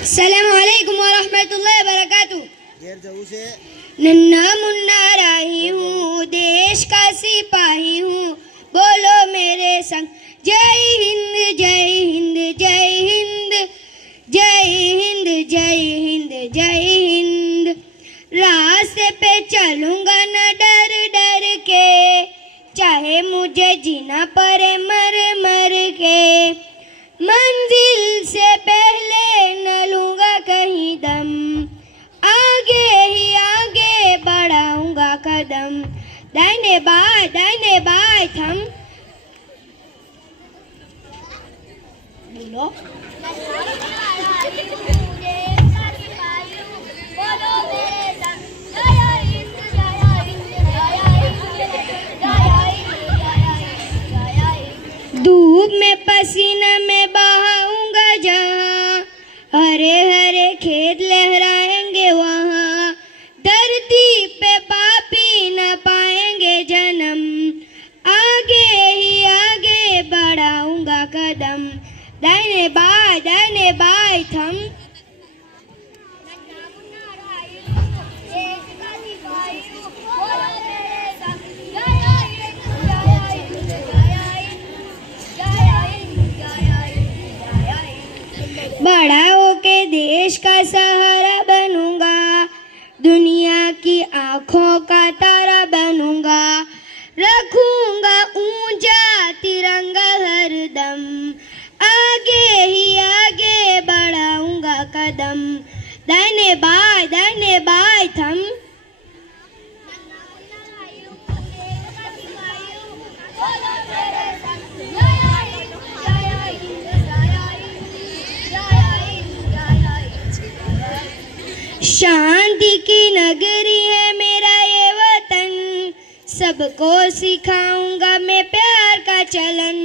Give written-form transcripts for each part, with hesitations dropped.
अस्सलामुअलैकुम वरहमतुल्लाहि वबरकातुहू। नन्हा मुन्ना राही हूँ, देश का सिपाही हूँ, बोलो मेरे संग जय हिंद जय हिंद जय हिंद जय हिंद जय हिंद जय हिंद। रास्ते पे चलूँगा न डर डर के, चाहे मुझे जीना पड़े मर मर के। मंजिल से पहले न लूँगा कहीं दम, आगे ही आगे बढ़ाऊँगा कदम। दाहिने बाएं थम। बोलो। धूप में पसीना में बहाऊंगा जहाँ, हरे हरे खेत लहराएंगे वहाँ। धरती पे पापी न पाएंगे जन्म, आगे ही आगे बढ़ाऊंगा कदम। दाहिने बाएं थम। बड़ा होके देश का सहारा बनूंगा, दुनिया की आंखों का तारा बनूंगा। रखूंगा ऊंचा तिरंगा हरदम, आगे ही आगे बढ़ाऊंगा कदम। दाहिने बाएं थम। शांति की नगरी है मेरा ये वतन, सबको सिखाऊंगा मैं प्यार का चलन।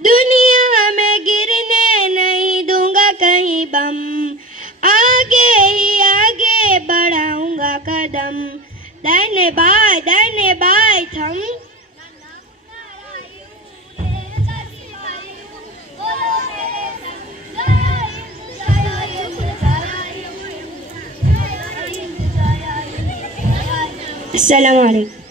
दुनिया में गिरने नहीं दूंगा कहीं बम, आगे ही आगे बढ़ाऊंगा कदम। दाहिने बाएं थम। अस्सलामु अलैकुम।